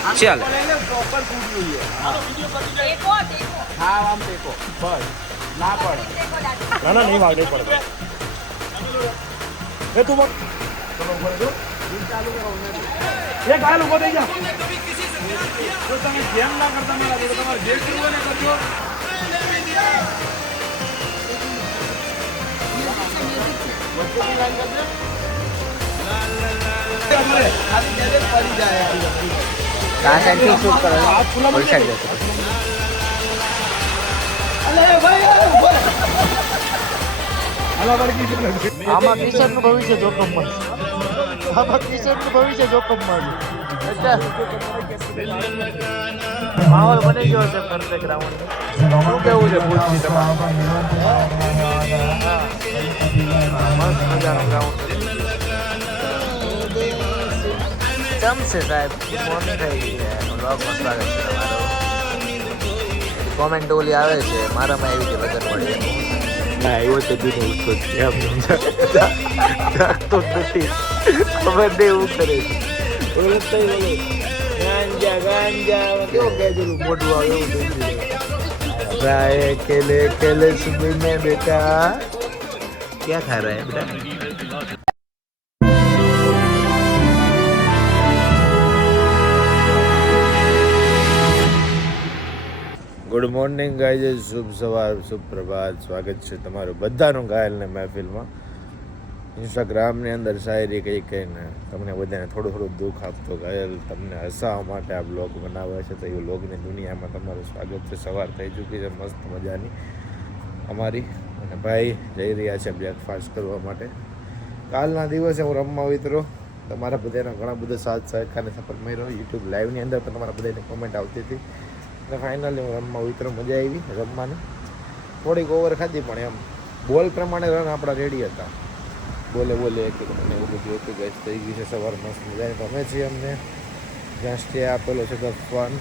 ચાલ proper food જોઈએ હા આમ ટેકો બસ ના પડે ના ના નહીં વાગે પડે એ તું બોલ ચાલુ કરો એ કાલ ઉભો થઈ જા તો તમે જેમ ના કરતા મારા જોડે તમારે જે કરવું હોય ને કરજો વચ્ચેની લાઈન કરજો ખાલી ડેરેક પડી જાય આ સાઈડથી શૂટ કરો ઓલ સાઈડ જશે આમાં કિશોરનું ભવિષ્ય જોખમમાં છે આમાં કિશોરનું ભવિષ્ય જોખમમાં છે માહોલ બની ગયો છે ફરતે ગ્રાઉન્ડ શું કેવું છે ભુજની તમારું મસ્ત મજાનો ગ્રાઉન્ડ જમશે સાહેબ મોર્નિંગ થઈ ગઈ છે બ્લોગમાં સ્વાગત છે તમારું કોમેન્ટ ઓલી આવે છે મારામાં એવી રીતે વજન મળે ના એવો તો દીનો ઉઠતો જ એમ જાગતો જ નથી ખબર નહીં એવું કરે છે ઓલો તો બોલો ગાંજા ગાંજા કેવો ગેજેલું મોઢું આવે એવું થઈ ગયું રાય કેલે કેલે સુબહ મેં બેટા क्या खा रहा है बेटा ગુડ મોર્નિંગ ગાઈઝ શુભ સવાર શુભ પ્રભાત સ્વાગત છે તમારું બધાનું ઘાયલને મહેફિલમાં ઇન્સ્ટાગ્રામની અંદર શાયરી કઈ કહીને તમને બધાને થોડું થોડું દુઃખ આપતો ઘાયલ તમને હસાવવા માટે આ બ્લોગ બનાવે છે તો એ બ્લોગની દુનિયામાં તમારું સ્વાગત છે સવાર થઈ ચૂકી છે મસ્ત મજાની અમારી અને ભાઈ જઈ રહ્યા છે બ્રેકફાસ્ટ કરવા માટે કાલના દિવસે હું રમવા વિતરો તમારા બધાના ઘણા બધા સાથ સહકારને સપોર્ટ મળ્યો યુટ્યુબ લાઈવની અંદર પણ તમારા બધાની કોમેન્ટ આવતી હતી અને ફાઇનલી હું રમવા વિતરો મજા આવી રમવાની થોડીક ઓવર ખાધી પણ એમ બોલ પ્રમાણે રન આપણા રેડી હતા બોલે એક મને એવું બધું હતું ગેસ થઈ ગઈ છે સવાર મસ્ત મજાની ગમે છે અમને જ્યાં સ્ટે આપેલો છે ધ ફન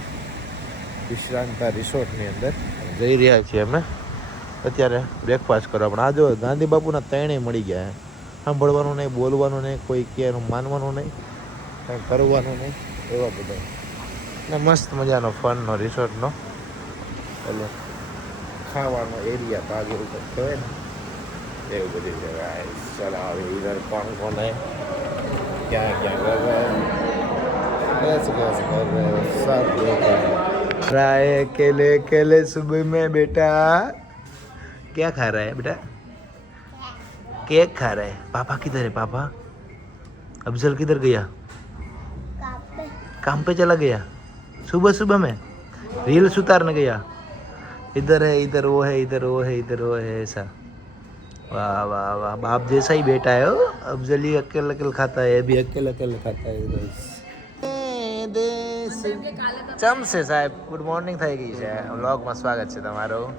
વિશ્રાંતા રિસોર્ટની અંદર જઈ રહ્યા છીએ અમે અત્યારે બ્રેકફાસ્ટ કરવા પણ આ જો ગાંધી બાપુના ત્રણેય મળી ગયા સાંભળવાનું નહીં બોલવાનું નહીં કોઈ કે એનું માનવાનું નહીં કંઈ કરવાનું નહીં એવા બધા ને મસ્ત મજાનો ફનનો રિસોર્ટનો એટલે ખાવાનો એરિયા ભાગ એવું કંઈક કહેવાય ને એવું બધી જગ્યાએ ચલાવે ઇધર કોણ કોણ હે ક્યાં ક્યાં કર બસ કર સબ લોગ રાય કેલે કેલે સુબહ में बेटा क्या खा रहा है बेटा केक खा रहा है पापा किधर है पापा अफजल किधर गया काम पे चला गया सुबह सुबह में रील्स उतारने गया इधर है इधर वो है इधर वो है इधर वो है ऐसा वाह वाह वाह बाप जैसा ही बेटा है हो अफजल ही अकेले अकेले खाता है अभी अकेले अकेले खाता है ચમશે સાહેબ ગુડ મોર્નિંગ થઈ ગઈ છે વ્લોગમાં સ્વાગત છે તમારું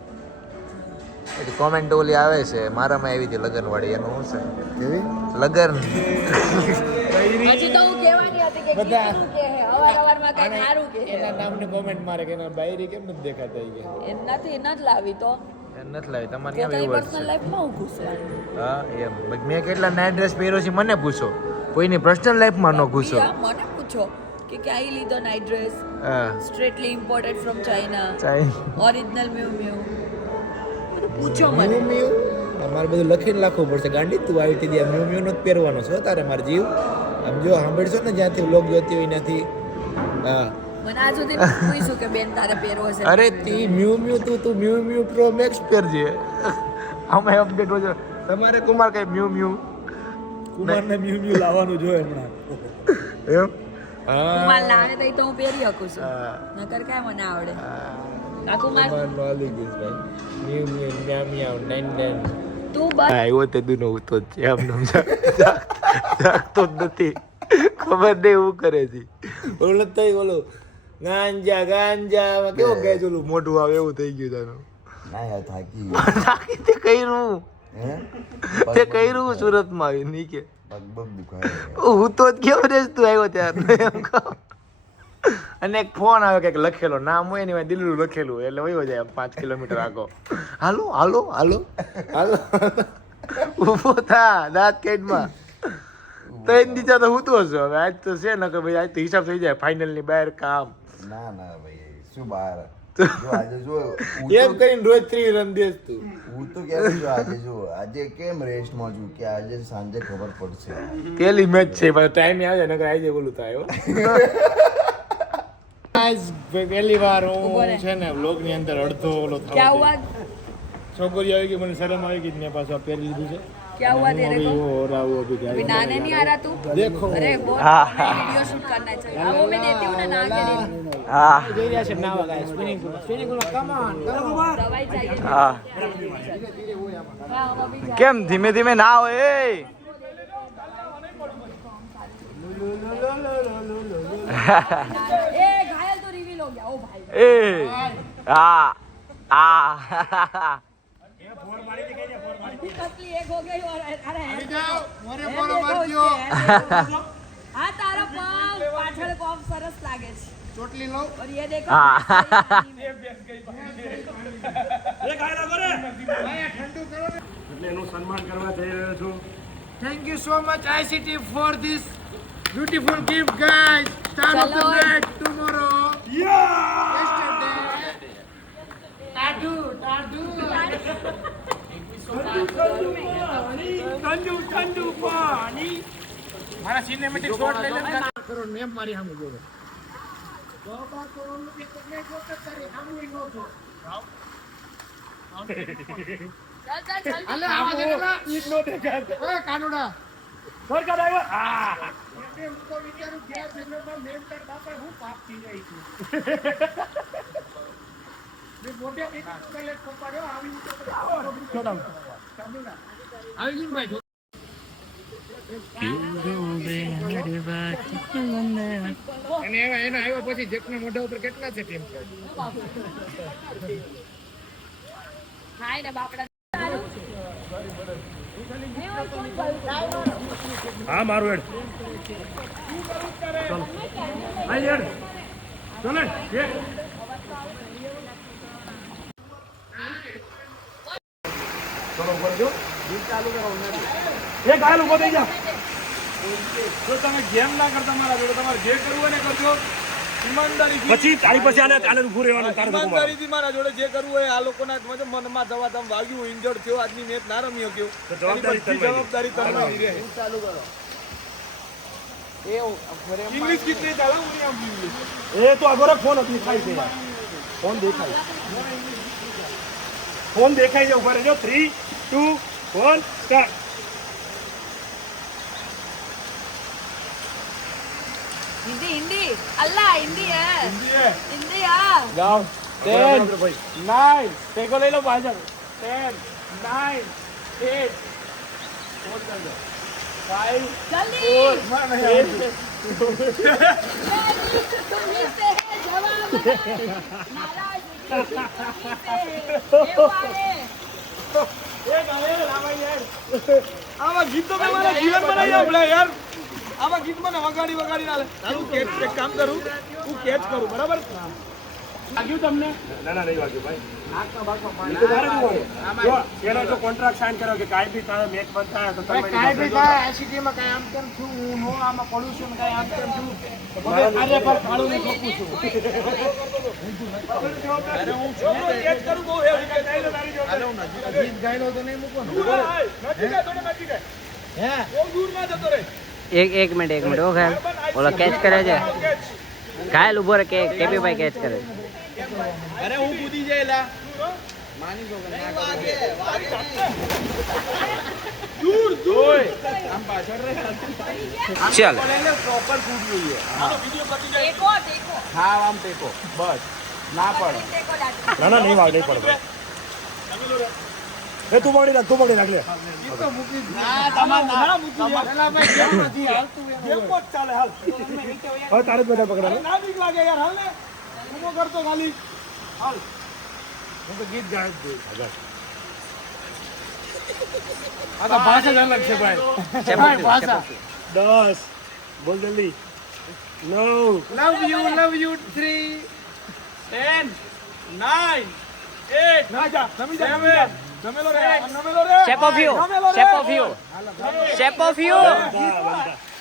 એટલે કોમેન્ટ ઓલી આવે છે મારામાં એવી હતી લગન વાળી એનું શું છે કેવી લગન પછી તો હું કહેવાની હતી કે બધા કીધું કે હે અવારનવારમાં કઈ સારું કે એના નામની કોમેન્ટ મારે કે એના બાયરી કેમ નથી દેખાતા એ કે એનાથી નથી લાવી તો એ નથી લાવી તમારે કે કેમ તઈ એવું પર્સનલ લાઈફમાં હું ઘૂસવાનું હા એમ મેં કેટલા નાઇટ ડ્રેસ પહેર્યો છે મને પૂછો કોઈની પર્સનલ લાઈફમાં ન ઘૂસો મને પૂછો કે ક્યાં લીધો નાઇટ ડ્રેસ હા સ્ટ્રેટલી ઇમ્પોર્ટેડ ફ્રોમ ચાઇના ચાઈ ઓરિજિનલ મ્યુ મ્યુ પૂછો મને અમારે બધું લખીને રાખવું પડશે ગાંડી તું આવી હતી મ્યુ મ્યુ નો પહેરવાનો છો તારે મારે જીવ આમ જો સાંભળશો ને જ્યાંથી વ્લોગ જોતી હોય ત્યાંથી હા મને આજ સુધી પૂછ્યું કે બેન તારે પહેરવો છે અરે તી મ્યુ મ્યુ તું મ્યુ મ્યુ પ્રો મેક્સ પહેરજે અમે અપડેટ હોય તમારે કુમાર કઈ મ્યુ મ્યુ કુમારને મ્યુ મ્યુ લાવવાનું જોઈએ હમણાં એમ કુમાર લાવે તો ઈ તો હું પહેરી શકું છું હા. નકર કાંઈ મને આવડે આ કુમાર નોલી ગઈસ ભાઈ મ્યુ મ્યુ મ્યાઉ મ્યાઉ નાઇન નાઇન તું બસ આવ્યો તે દુનો ઉતો જ છે આમ નામ જાગતો જ નથી ખબર નહીં એવું કરે છે ઓલો તઈ ઓલો ગાંજા ગાંજા કેવો ગેજ ઓલું મોઢું આવે એવું થઈ ગયું તારું ના યાર થાકી નાખી તે કર્યું હે તે કર્યું સુરતમાં આવી નહીં કે પગ બગ દુખાય હું તો જ કેવો રેસ તું આવ્યો ત્યારે એમ કહો અને એક ફોન આવે કંઈક લખેલો નામ હોય ને દિલ્હી લખેલું એટલે વયો જાય 5 કિલોમીટર આગો હાલો હાલો હાલો હાલો ઊભો થા દાંત કેડમાં તો એ દીધા તો હું તો હશે હવે આજ તો છે ને કે ભાઈ આજ તો હિસાબ થઈ જાય ફાઇનલ ની બહાર કામ ના ના ભાઈ શું બહાર જો આજે જો હું એમ કરીને રોજ 3 રન દેસ તું તો કેમ છું આજે જો આજે કેમ રેસ્ટમાં છું કે આજે સાંજે ખબર પડશે પેલી મેચ છે પણ ટાઈમ આવે ને કે આજે બોલું થાય આજ પહેલી વાર હું છે ને વ્લોગ ની અંદર અડધો ઓલો થાવ क्या हुआ છોકરી આવી ગઈ મને શરમ આવી ગઈ મેં પાછો પહેરી લીધું છે क्या हुआ तेरे को और वो अभी क्या अभी नहाने नहीं आ रहा तू देखो अरे बोल वीडियो शूट करना चाहिए अब वो मैं देती हूँ ना नहा के देती हूँ હા જઈ રહ્યા છે નાવા ગાય સ્વિમિંગ પુલ કમ ઓન दवाई चाहिए હા हाँ, हम अभी जा- કેમ ધીમે ધીમે ના હોય એ ए घायल तो रिवील हो गया ओ भाई એ હા હા पतली एक हो गई और अरे મોરે એ બોલો દેખો મારજો उसके, हाँ तारा पाव पाछળ કોમ સરસ લાગે છે ચોટલી લો और ये देखो હા એ ગાયલા કરે એટલે એનું સન્માન કરવા જઈ રહ્યો છું thank you so much ICT for this beautiful gift guys star of the ચલો. નાઇટ ટુમોરો યા yesterday ટાટુ કંજુ પાણી મારા સિનેમેટિક શોટ લઈ લે કરો મેમ મારી સામે જોડો બાબા કરોડ નું એક તારી સામે નો છો चल चल चल અલે આવા દેલા ઈટ નો દેખાય ઓય કાનુડા ઘર કા ડ્રાઈવર આ હું તો વિચારું ગયા જન્મમાં મેમ તાર બાપા હું પાપ થઈ જાય છું મે મોટે એક કલેક્ટ પપાડ્યો આવી આવી ગયું ભાઈ અને એનો આવ્યો પછી જેકના મોઢા ઉપર કેટલા છે ટીમ હાય ને બાપડા હા મારું હેડ ચલો આઈ હેડ ચલો ને એ ચલો ઉપર જો એ ગાયલ ઉભો થઈ જા જો તમે ગેમ ના કરતા મારા જોડે તમારે જે કરવું હોય ને કરજો ઈમાનદારીથી પછી તારી પછી આને ઊભું રહેવાનું તારે ઈમાનદારીથી મારા જોડે જે કરવું હોય આ લોકોના મનમાં દવા દમ વાગ્યું ઇન્જર્ડ થયો આજની મેચ ના રમી શક્યો જવાબદારી એની બધી જવાબદારી તમારી રહે इंग्लिश कितने डाला मुझे हम इंग्लिश એ તો આગળ ફોન દેખાય છે યાર ફોન દેખાય ફોન દેખાય છે ઉભા રહેજો 3 2 1 સ્ટાર્ટ हिंदी हिंदी अल्लाह हिंदी है ये हिंदी हाँ જાઓ 10 ભાઈ 9 ટેકો લઈ લો પાછળ 10 9 8 5 जल्दी 4 तुम्ही से है जवाब नाराज तुम्ही से है देवा है આવા ગીત તો મેં મારા જીવન બનાવી આપણા યાર આવા ગીત મને વગાડી ના લે તારું કેચ એક કામ કરું હું કેચ કરું બરાબર લાગ્યું તમને ના ના નહીં વાગ્યું ભાઈ એ તો તારે જોવાનું. જો એનો જો કોન્ટ્રાક્ટ સાઇન કર્યો કે કાંઈ બી તારે મેચ બંધ થાય તો તમે કાંઈ બી થાય ICT માં કાંઈ આમ તેમ થયું હું નો આમાં પડું છું ને કાંઈ આમ તેમ થયું તો ભલે કાર્ય પર કાળું ને ઠોકું છું અરે હું છોકરો કેચ કરું બહુ હેવી કેચ ગીત ગાયલો તો નહીં મૂકો ને નજીક આય થોડો નજીક આય હે બહુ દૂર ના જતો રે એક મિનિટ ઓ ઘાયલ ઓલો કેચ કરે છે ઘાયલ ઉભો રે કે કેપી ભાઈ કેચ કરે છે અરે હું કૂદી જાયલા માની જો ના દૂર દૂર આમ પાછળ રે ચાલ બોલેને પ્રોપર ફૂટ જોઈએ આનો વિડિયો પતી જાય देखो देखो હા આમ ટેકો બસ ના પડે देखो डाटा ના ના નહીં વાગ નહીં પડે એ તું પકડી રાખ લે ના તમાર ના મૂકી પેલા ભાઈ કેમ નથી હાલતું કેમ કોટ ચાલે હાલ હવે તારે જ બધા પકડવાનું ના બીક લાગે યાર હાલ ને ઉમો કરતો ખાલી હાલ હું તો ગીત ગાય જ દઉં આગળ. આ તો ભાષા જ અલગ છે ભાઈ ભાઈ ભાષા 10 બોલ જલ્દી 9 લવ યુ 3 10 9 8 ના જા નમી જા નમેલો રે shape of U shape of U shape of U બંધા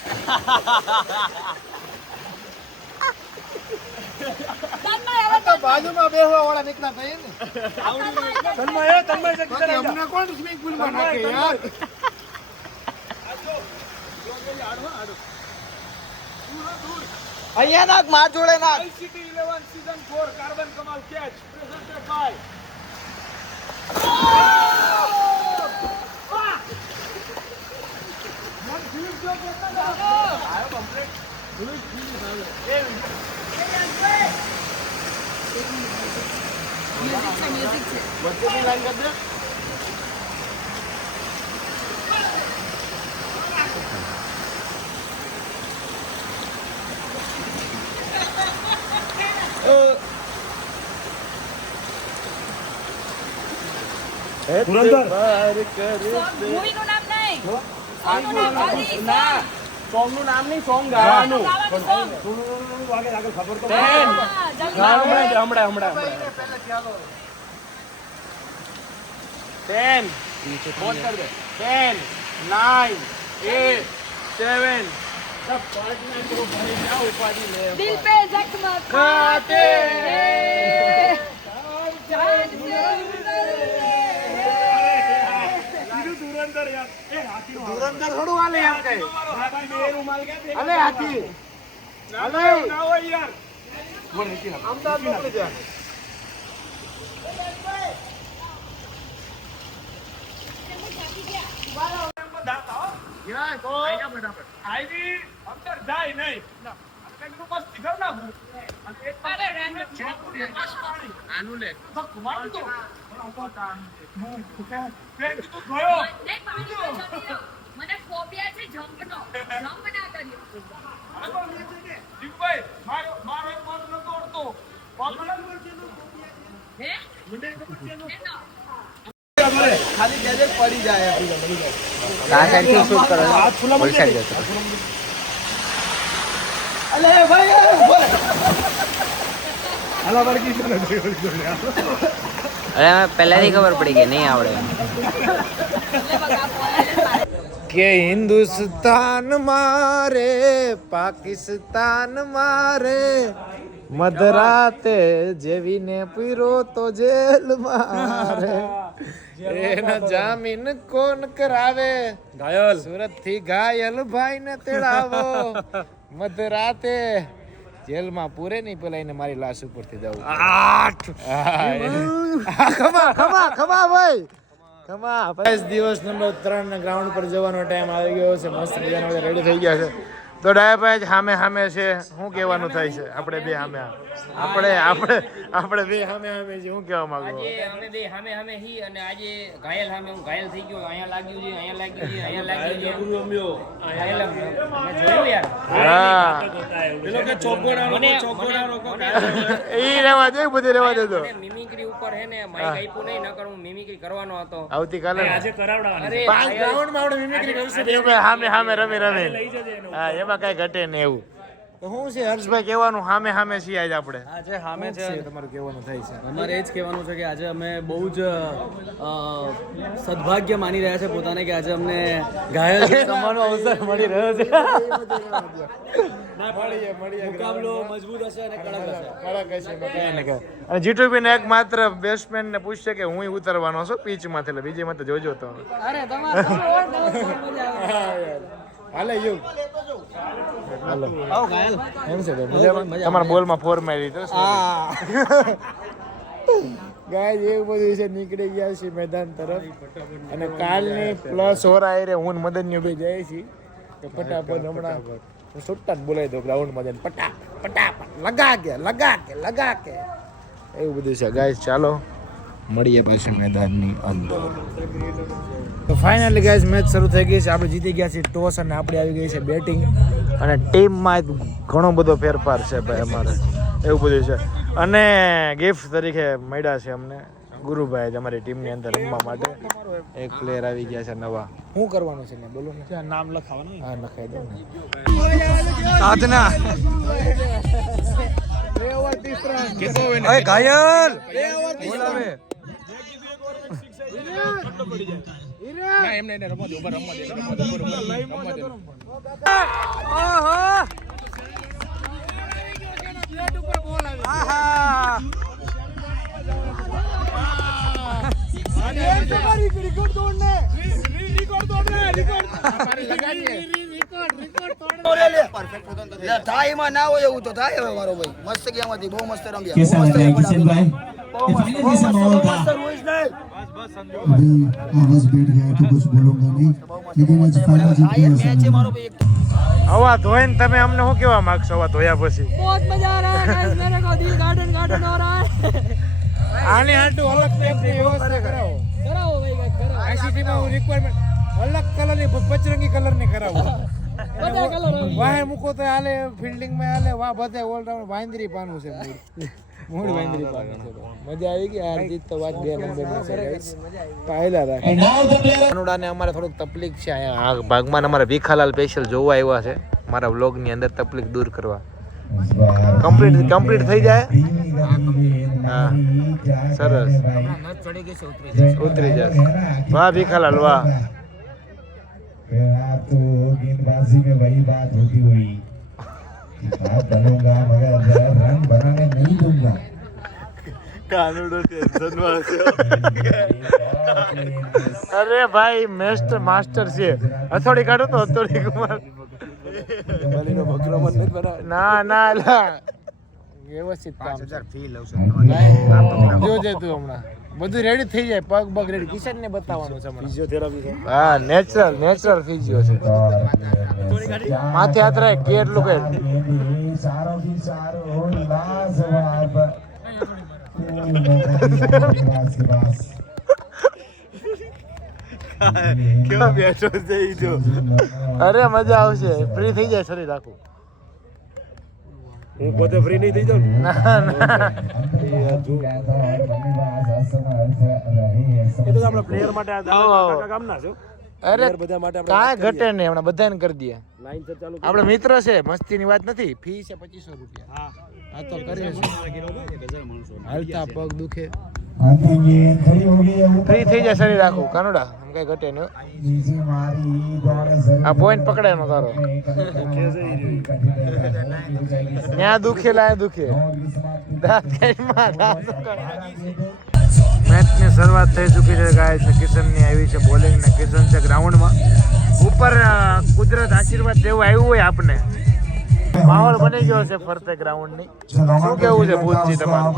બાજુમાં બેહવા વાળા નીકળા થઈ ને તન્મય છે કિધર है અમને કોણ સ્વિમિંગ પુલ માં નાખે યાર અહીંયા નાખ માં જોડે નાખ ICT 11 season 4 કાર્બન કમાલ કેચ presented by બચ્ચેની લાઈન કરી દે મૂવીનું નામ નહીં સોંગનું નામ ખાલી સોંગ નું નામ નહીં સોંગ ગાવાનું સોંગ આગળ ખબર તો હમણાં 10 ફોન કર દે 10 9 8 7 सब पार्ट में तो भाई क्या उपाधि ले દિલ પે જખ્મ ખાતે ચાંદ ધુરંધર યાર એ હાથી નો ધુરંધર થોડું હાલે એમ કઈ ભાઈ બે રૂમાલ કે અલે હાથી ના હોય યાર બોલ નીચે અમદાવાદ મોકલી દે આઈવી અંદર જાય નહીં કંઈક બસ ઇધર ના ભૂ અને એક અરે રેન્ડમ આનું લે તો કુમાર તો પેન તું ગયો મને ફોબિયા છે જમ્પનો જમ્પ ના કર્યો દીપભાઈ મારો એક મારો નતો ઓળતો હે ખાલી કેજે પડી જાય આ સાઈડ થી શૂટ કરો ઓલ સાઈડ જતો અલે ભાઈ બોલ હાલો બરકી ચલો અરે પહેલાથી ખબર પડી ગઈ નહીં આવડે કે હિન્દુસ્તાન મારે પાકિસ્તાન મારે મધરાતે જેવીને પીરો તો જેલ મારે એના જામીન કોણ કરાવે ઘાયલ સુરત થી ઘાયલ ભાઈ ને તેડાવો મધરાતે જેલમાં પૂરે નહીં પેલા એને મારી લાશ ઉપરથી દઉં ખમા ભાઈ ખમા 5 દિવસ નંબર 3 ના ગ્રાઉન્ડ પર જવાનો ટાઈમ આવી ગયો છે મસ્ત મજાનો બધા રેડી થઈ ગયા છે તો ડાયાભાઈ સામે સામે છે શું કહેવાનું થાય છે આપણે બે સામે આપણે બે સામે છે શું કહેવા માંગો આજે અમે બે સામે સામે હી અને આજે ઘાયલ સામે હું ઘાયલ થઈ ગયો અહીંયા લાગ્યું છે અહીંયા લાગ્યું છે અહીંયા લાગ્યું છે ઘાયલ મેં જોયું યાર હા પેલો કે ચોકોડા રોકો ઈ રહેવા દે બધી રહેવા દેજો મને મિમિક્રી ઉપર હે ને માઈક આપ્યું નહીં નકર હું મિમિક્રી કરવાનો હતો આવતીકાલે આજે કરાવડાવવાની અરે 5 ગ્રાઉન્ડમાં આપણે મિમિક્રી કરશું સામે રમી હા એમાં કઈ ઘટે નહીં એવું તો શું છે હર્ષભાઈ કહેવાનું સામે છીએ આજે આપણે આજે સામે છે તમારું કહેવાનું થાય છે અમારે એ જ કહેવાનું છે કે આજે અમે બહુ જ સદભાગ્ય માની રહ્યા છે પોતાને કે આજે અમને ઘાયલ થવાનો અવસર મળી રહ્યો છે મુકાબલો મજબૂત હશે અને કડક હશે અને જીટુબી ને એક માત્ર બેટ્સમેન ને પૂછશે કે હું ઉતરવાનો છું પીચ માંથી એટલે બીજી માં જોજો તો અરે તમારે હાલે યુગ હાલો આવો ઘાયલ એમ છે મજામાં તમારા બોલમાં ફોર મારી તો ગાય એવું બધું છે નીકળી ગયા છે મેદાન તરફ અને કાલની પ્લસ ઓરા રે હું મદનની બે જાય છે કે ફટાફટ હમણાં હું સુટ્ટા જ બોલાવી દઉં ગ્રાઉન્ડમાં જઈને ફટાફટ લગા કે એવું બધું છે ગાય ચાલો મળીએ પછી મેદાનની અંદર તો ફાઇનલી ગાઈઝ મેચ શરૂ થઈ ગઈ છે આપણે જીતી ગયા છીએ ટોસ અને આપણે આવી ગઈ છે બેટિંગ અને ટીમમાં ઘણો બધો ફેરફાર છે ભાઈ અમારે એવું બધું છે અને ગિફ્ટ તરીકે મળ્યા છે અમને ગુરુભાઈ જ અમારી ટીમની અંદર રમવા માટે એક પ્લેયર આવી ગયા છે નવા શું કરવાનું છે ને બોલો ને નામ લખાવાનું હા લખાઈ દો ને સાધના ઓય ઘાયલ બોલાવે ના એમને એને રમવા દે ઉપર રમવા દે રમવા દે થાઈમાં ના હોય એવું તો થાય હવે મારો ભાઈ મસ્ત ગયા માંથી બહુ મસ્ત રમ્યા कैसा लग रहा है किशन भाई ये फाइनल जैसा माहौल था अभी आवाज बैठ गया तो कुछ बोलूंगा नहीं लेकिन आज फाइनल जीत के ऐसा મારો ભાઈ હવા ધોઈને તમે અમને શું કેવા માંગશો હવા ધોયા પછી बहुत मजा आ रहा है गाइस मेरे को दिल गार्डन गार्डन हो रहा है આની હાટુ અલગ ટાઈપની વ્યવસ્થા કરાવો कराओ भाई कराओ આઈસીટી માં રિક્વાયરમેન્ટ અલગ કલરની પચરંગી કલરની કરાવો બધા કલર વાહે મૂકો તો હાલે ફિલ્ડિંગ માં હાલે વાહ બધે ઓલરાઉન્ડ વાંદરી પાનું છે મૂળ વાંદરી પાનું છે મજા આવી ગઈ હાર જીત તો વાત 2 નંબરની છે ગાઈસ પાયલા રાખે एंड नाउ द प्लेयर કાનુડાને અમારે થોડુંક તકલીફ છે અહીંયા આ ભાગમાં અમારે ભીખાલાલ સ્પેશિયલ જોવા આવ્યા છે મારા વ્લોગની અંદર તકલીફ દૂર કરવા કમ્પ્લીટ થઈ જાય હા સરસ ઉતરી જશે વાહ ભીખાલાલ વાહ तो गेंदबाजी में वही बात होती हुई बात बनूंगा मगर रन बनाने नहीं दूंगा કાનુડો ટેન્શનમાં છે અરે ભાઈ માસ્ટર છે હથોડી કાઢો તો હથોડી કુમાર ના ના લા વ્યવસ્થિત કામ જોજે તું હમણાં બધું રેડી થઈ જાય પગ બગ રેડી કિશન ને બતાવવાનું છે ફિઝિયોથેરાપી હા નેચરલ ફિઝિયો છે માથે હાથ રાખ કે એટલું કે चारों की चारों लाजवाब કેવા બેઠો છે ઈ જો અરે મજા આવશે ફ્રી થઈ જાય શરીર આખું હું પોતે ફ્રી નહીં થઈ જાઉં ના ના એ તો આપણા પ્લેયર માટે આ કામના છો અરે બધા માટે કાંઈ ઘટે નહીં હમણાં બધાને કરી દઈએ લાઈન સે ચાલુ આપણે મિત્ર છે મસ્તીની વાત નથી ફી છે 2500 રૂપિયા હા આ તો કરીએ છીએ હાલતા પગ દુખે खड़ी हो गई है ફ્રી થઈ જાય શરીર આખું કાનુડા આમ કઈ ઘટે નહીં नीचे मारी दौड़ આ પોઈન્ટ પકડે એનો તારો ત્યાં દુખે લાય દુખે મેચની શરૂઆત થઈ ચૂકી છે ગાય છે કિશનની આવી છે બોલિંગ ને કિશન છે ગ્રાઉન્ડમાં ઉપર કુદરત આશીર્વાદ જેવું આવ્યું હોય આપને માહોલ બની ગયો છે ફરતે ગ્રાઉન્ડની શું કેવું છે ભૂતજી તમારું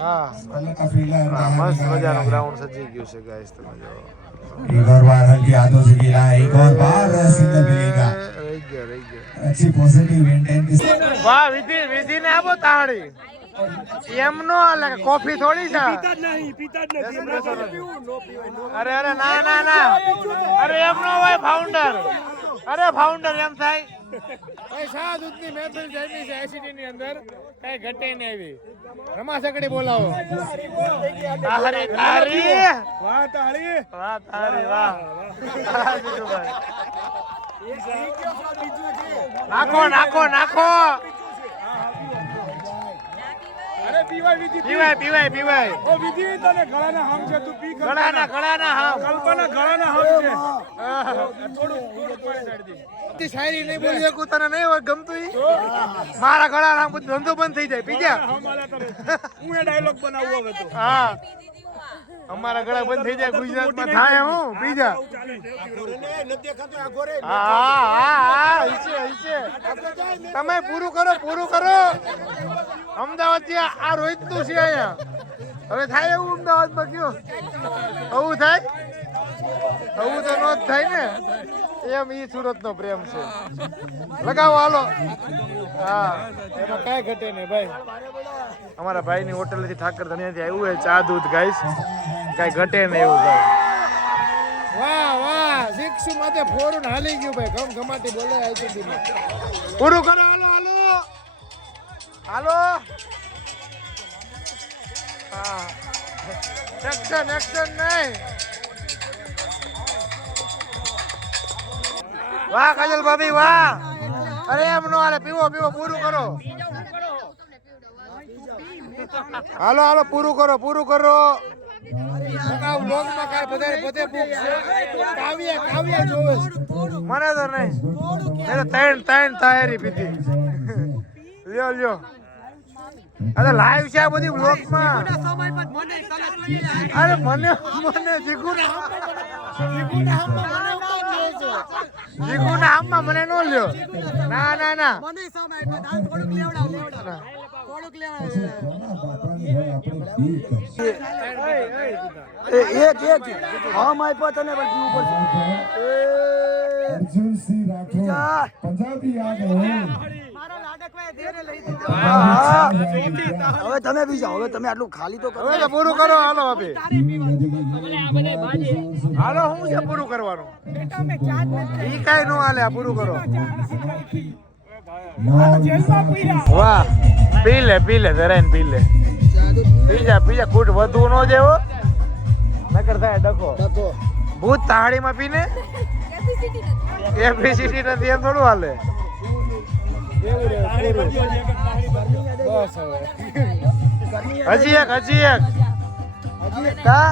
હા મસ્ત મજાનું ગ્રાઉન્ડ સજી ગયું છે ગાઈસ તમે જો एक और बार हल्की हाथों से खेला एक और बार सिंगल मिलेगा રહી ગયો अच्छी पॉजिटिव इंटेंट વાહ વિધિ ને આપો તાળી એમનો એટલે કોફી થોડી છે અરે ના ના ના અરે એમનો હોય ફાઉન્ડર એમ થાય ભાઈ શા દૂધની મહેફિલ જમી છે એસિટી ની અંદર કઈ ઘટે નહીં આવી રમા સકડી બોલાવો તારી વાહ તાળી વાહ નાખો અરે પીવાય વિધિ પીવાય ઓ વિધિ તને ગળાના હામ છે તું પી ગળાના હામ કલ્પના ગળાના હામ છે થોડું શાયરી નહીં બોલી શકું તને નહીં હોય ગમતું ઈ મારા ગળાના હામ ધંધો બંધ થઈ જાય પીજા હામ આલા તને હું એ ડાયલોગ બનાવું હવે તો હા અમારા ગળા બંધ થઈ જાય ગુજરાતમાં થાય હું પીજા હા હશે તમે પૂરું કરો અમદાવાદ થી આ રોહિત નું છે અહીંયા હવે થાય એવું અમદાવાદમાં કયો આવું થાય આવું તો નો જ થાય ને એમ ઈ સુરત નો પ્રેમ છે લગાવો હાલો હા એમાં કાંઈ ઘટે નહીં ભાઈ અમારા ભાઈ ની હોટલ થી ઠાકર ધનિયાથી આવ્યું હોય ચા દૂધ ગાઈસ કાંઈ ઘટે નહીં એવું ભાઈ વાહ સિક્સ માથે ફોરન હાલી ગયું ભાઈ ગમ ગમાટી બોલે આવી પૂરું કરો હાલો હા એક્શન નહીં વાહ કાજલ ભાભી વાહ અરે એમ નો હાલે પીવો પૂરું કરો હાલો પૂરું કરો વ્લોગમાં કાંઈ બધાય બધે બુક છે. કાવ્યા જોવે છે. મને તો નહીં. મેં તો ત્રણ તૈયારી પીધી. લ્યો. અરે લાઈવ છે આ બધી વ્લોગમાં. અરે મને જીગુના હામમાં મને નો લ્યો. ના. એક હા માય પર તને પણ પીવું પડશે. अर्जुन सिंह राठौर पंजाबी आ गए હવે તમે બી જાઓ. હવે તમે આટલું ખાલી તો કરો. હવે પૂરું કરો. હાલો હવે હાલો. હું છે પૂરું કરવાનું? ઈ કાઈ નો હાલે. આ પૂરું કરો. વાહ, પી લે ધરાઈને પી લે. પીજા કૂટ વધુ નો જેવો નકર થાય ડકો. ભૂત તાળીમાં પીને કેપેસિટી નથી એમ થોડું હાલે. હજી એક કા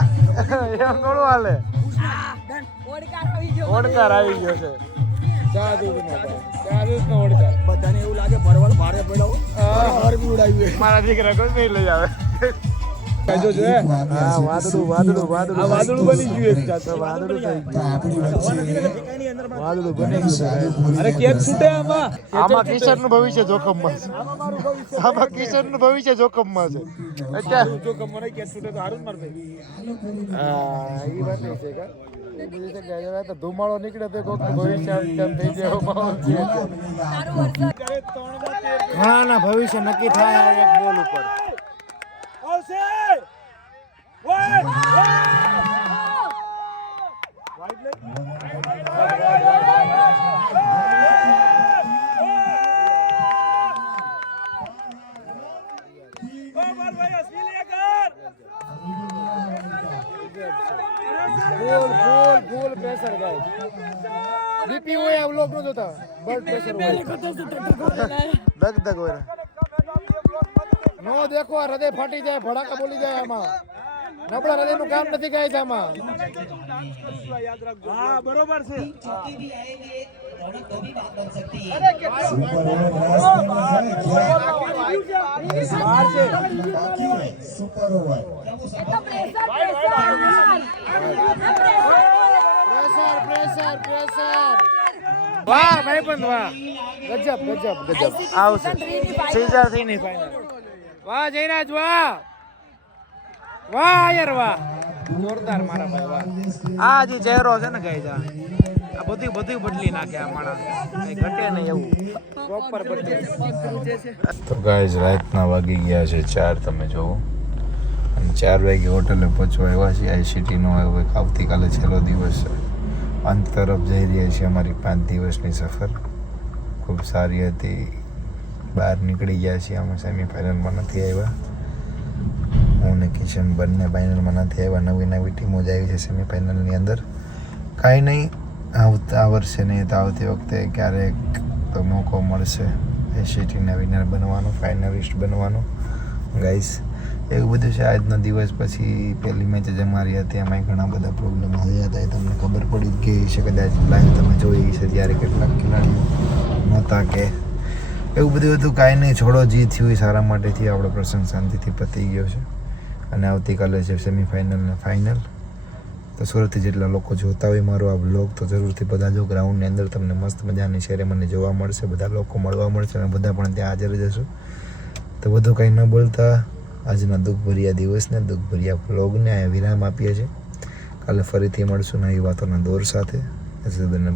એમ થોડું હાલે. ઓડકાર આવી ગયો છે. ચા દૂધનો ઓડકાર. બધાને એવું લાગે ભરવાડ ભારે પડ્યો. હર બી ઉડાવ્યું. મારા દીકરા કોઈ નહીં લઈ આવે. વાદળું બની ગયું. એક જાતનું વાદળું થઈ ગયું. વાદળું બની ગયું. અરે કેક છૂટે આમાં કિશોરનું ભવિષ્ય જોખમમાં છે. કિશોરનું ભવિષ્ય જોખમમાં છે. અત્યારે ઈ વાત નહીં છે કા. તો ધુમાડો નીકળે તો કોક ભવિષ્ય થઈ જાય એવો માહોલ છે. ઘણાના ભવિષ્ય નક્કી થાય એક બોલ ઉપર. ફૂલ પ્રેશર ગાય. બીપી હોય આ વ્લોગ નો જોતા. બ્લડ પ્રેશર હોય. દગદગ હોય. નો દેખો આ હૃદય ફાટી જાય. ભડાકા બોલી જાય આમાં. નબળા હૃદયનું કામ નથી ગાય છે આમાં. હા બરોબર છે. Super over pressure. વાહ ભાઈબંધ વાહ. ગજબ. આવશે સીઝન ની ફાઇનલ. વાહ જયરાજ વાહ યાર વાહ. જોરદાર મારા ભાઈ વાહ. આ જે ચહેરો છે ને ગાઈસ આ બધું બદલી નાખે આ માણસ. કઈ ઘટે નહીં એવું પ્રોપર બદલી. તો ગાઈસ રાતના વાગી ગયા છે 4. તમે જોવો અને 4 વાગે હોટલે પહોંચવા આવ્યા છીએ. આઈસીટીનો હવે આવતીકાલે છેલ્લો દિવસ છે. અંત તરફ જઈ રહ્યા છીએ. અમારી 5 દિવસની સફર ખૂબ સારી હતી. બહાર નીકળી ગયા છીએ. અમે સેમીફાઇનલમાં નથી આવ્યા. હું ને કિશન બંને ફાઇનલમાં નથી આવ્યા. નવી ટીમો જ આવી છે સેમીફાઇનલની અંદર. કાંઈ નહીં, આ વર્ષે નહીં તો આવતી વખતે ક્યારેક તો મોકો મળશે એસીટીના વિનર બનવાનો, ફાઇનલિસ્ટ બનવાનો. ગાઈસ એવું બધું છે. આજનો દિવસ પછી પહેલી મેચ જ અમારી હતી. એમાં ઘણા બધા પ્રોબ્લેમ થયા હતા. એ તમને ખબર પડી જ ગઈ છે કદાચ. લાઈવ તમે જોઈ છે ત્યારે કેટલાક ખેલાડીઓ નહોતા કે એવું બધું હતું. કાંઈ નહીં, છોડો. જે થયું એ સારા માટેથી. આપણો પ્રસંગ શાંતિથી પતી ગયો છે અને આવતીકાલે છે સેમીફાઇનલ ને ફાઇનલ. તો સુરતથી જેટલા લોકો જોતા હોય મારો આ બ્લોગ તો જરૂરથી બધા જો. ગ્રાઉન્ડની અંદર તમને મસ્ત મજાની સેરેમની જોવા મળશે. બધા લોકો મળવા મળશે અને બધા પણ ત્યાં હાજર જ હશું. તો બધું કંઈ ન બોલતા આજના દુઃખભર્યા દિવસને, દુઃખભર્યા બ્લોગને આ વિરામ આપીએ છીએ. કાલે ફરીથી મળશું નવી વાતોના દોર સાથે.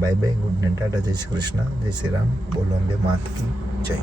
Bye bye, good night, Tata, જય શ્રી કૃષ્ણ, જય શ્રી રામ, બોલો અંબે માત કી જય.